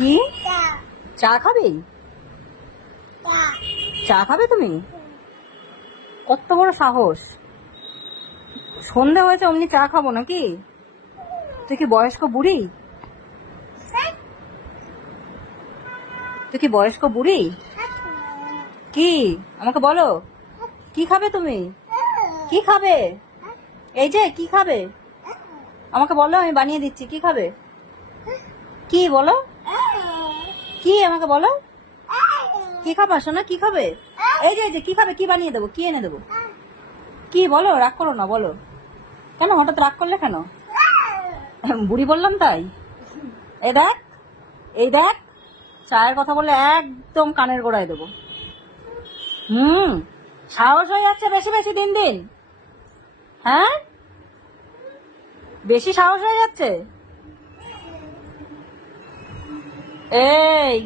কি চা খাবে? চা খাবে তুমি? কত বড় সাহস! সন্ধে হয়েছে অমনি চা খাবো নাকি? তুই কি বয়স্ক বুড়ি? তুই কি বয়স্ক বুড়ি? কি আমাকে বলো, কি খাবে তুমি? কি খাবে? এই যে কি খাবে আমাকে বলো, আমি বানিয়ে দিচ্ছি। কি খাবে? কি বলো, কি আমাকে বলো, কি খাবা শোনা? কি খাবে? এই যে কি খাবে? কি বানিয়ে দেবো? কি এনে দেবো? কি বলো, রাগ করো না, বলো। কেন হঠাৎ রাগ করলে কেন? বুড়ি বললাম তাই? এই দেখ, এই দেখ, চায়ের কথা বলে একদম কানের গোড়ায় দেবো। সাহস হয়ে যাচ্ছে বেশি বেশি দিন দিন। হ্যাঁ, বেশি সাহস হয়ে যাচ্ছে। এই